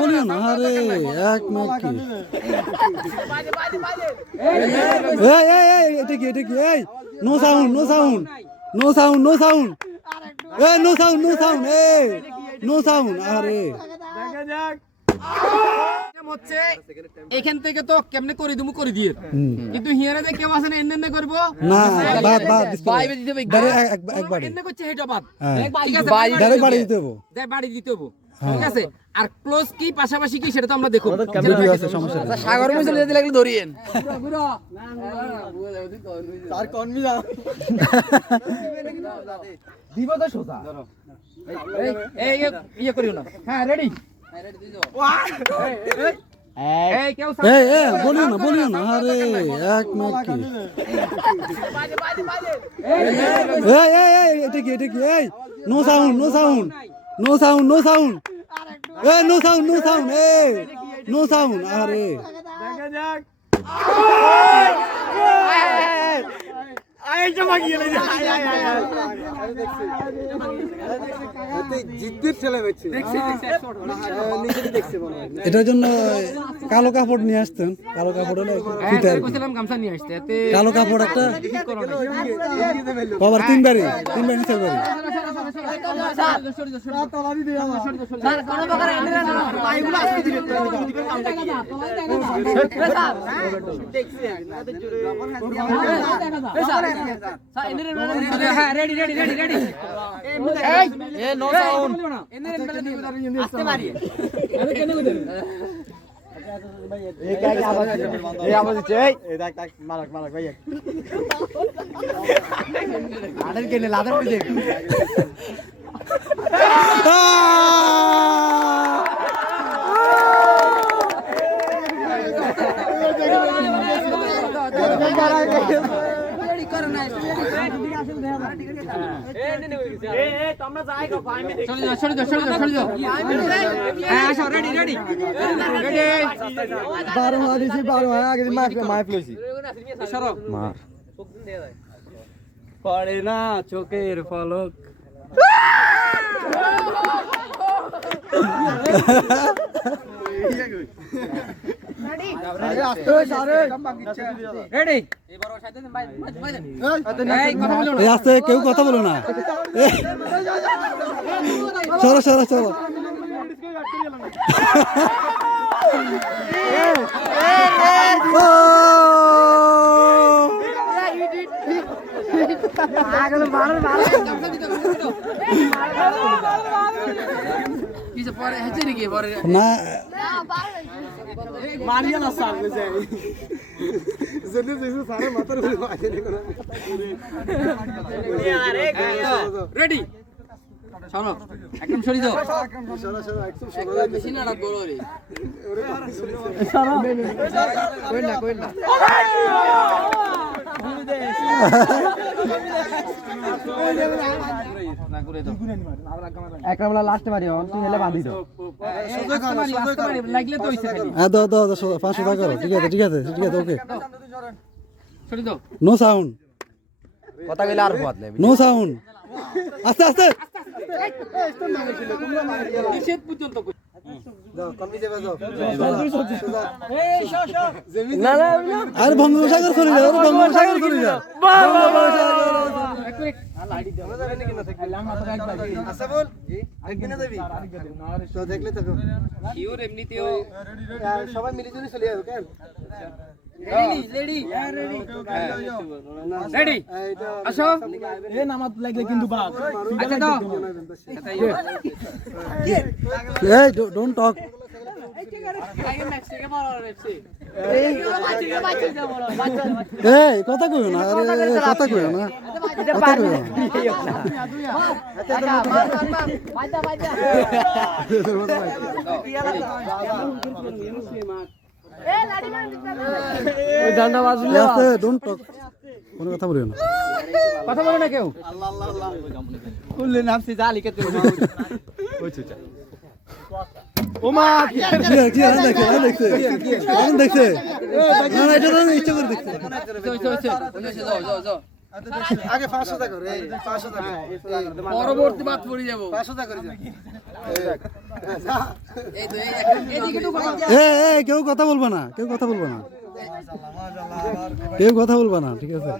বলিও না আরে এক মিনিট কি এটা কি নো সাউন্ড আরে হচ্ছে এখান থেকে তো কেমনে করে দিমু করে দিয়ে কিন্তু হিয়ারে যে কেউ আছে না এন্নে করব না বাদ বাইবে দিতে হবে একবার এন্নে করছে হেটা বাদ ঠিক আছে ডাইরেক্ট বাড়ি দিতে হবে বাড়ি দিতে হবে ঠিক আছে আর ক্লোজ কি পাশাপাশি কি সেটা তো আমরা দেখব ভিডিও আছে সমস্যা নেই সাগর মে চলে যেতে লাগলে ধরিয়েন স্যার কনভিরা দিব তো সোজা এই ইয়ে করিও না হ্যাঁ রেডি বলিও না আরে এক মিনিট কি এটা কি নো সাউন্ড আরে এটার জন্য কালো কাপড় নিয়ে আসতেন কালো কাপড় হলে কালো কাপড় একটা বাবার তিনবারই নিতে পারি রেডি নো সাউন্ড আস্তে মারি আওয়াজ হচ্ছে এই দেখ মারাক ভাই আড়ের কেনে লাদার পড়ে দেখ পড়ে না চোখের পলক কেউ কথা বলো না চলো না মারিয়া না স্যার রেডি শোনো একদম সরি দাও মেশিন আড়া বড় রে কইনা একরামলা লাস্টে মারি তুই হেলে বাঁধি দাও লাগলে তো হইছে খালি হ্যাঁ দাও 500 টাকা করো ঠিক আছে ওকে সরি দাও নো সাউন্ড কথা কইলে আর বাদ লাগবে নো সাউন্ড আস্তে নিষেধ পর্যন্ত আর বঙ্গোপসাগর চলে যাও সবাই মিলে জুলে চলে যাবে কেন রেডি আসো এই নামাজ লাগলে কিন্তু বাপ আচ্ছা দাও এই ডোন্ট টক এই কথা কইও না ডোন্ট টক কোনো কথা বলিও না কথা বলে না কেউ খুললে নামছি জালি কেতে ওমা কি দেখছে না এটা ইচ্ছা করে দেখছে আগে 500 টাকা করে 500 টাকা পরবর্তী বাদ পড়ে যাব 500 টাকা করে এই তো এইদিকে একটু কথা কেউ কথা বলবা না, কেউ কথা বলবা না, কেউ কথা বলবা না, ঠিক আছে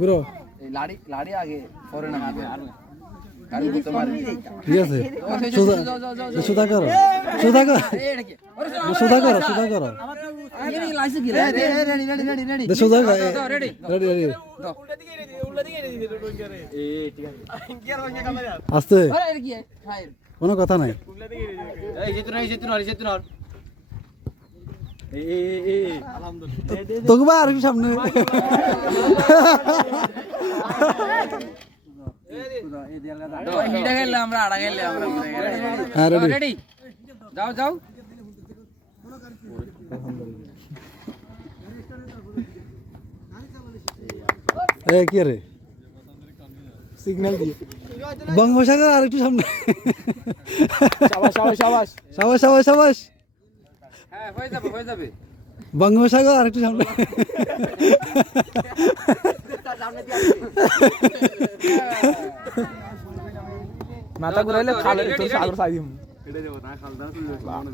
গুরু, লাড়ি লাড়ি আগে পরে না আগে আর তোমার ঠিক আছে সুধা করো, সুধা করো, সুধা করো, সুধা করো, এই লাইসে কি ready ready ready ready ready সুধা করো, রেডি রেডি রেডি এই আস্তে, আরে এটা কি হাই কোনো কথা নাই, এই যেতুন তোকে বা আর কি সামনে হিডা গেলে আমরা আড়া গেলে আমরা হ্যাঁ রেডি রেডি যাও যাও কি রে সিগন্যাল দিয়ে বঙ্গোপসাগর আর একটু সামনে, শাবাশ শাবাশ শাবাশ সাবাস সাবাস সাবাস, হ্যাঁ হয়ে যাবে বঙ্গোপসাগর আর একটু সামনে, মাথা ঘুরাইলে খালে তো সাগর সাইদিম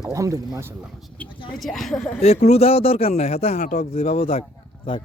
আলহামদুলিল্লাহ মাশাআল্লাহ এই ক্লু দেওয়া দরকার নাই, হাতে হাঁটক যেভাবে থাক থাক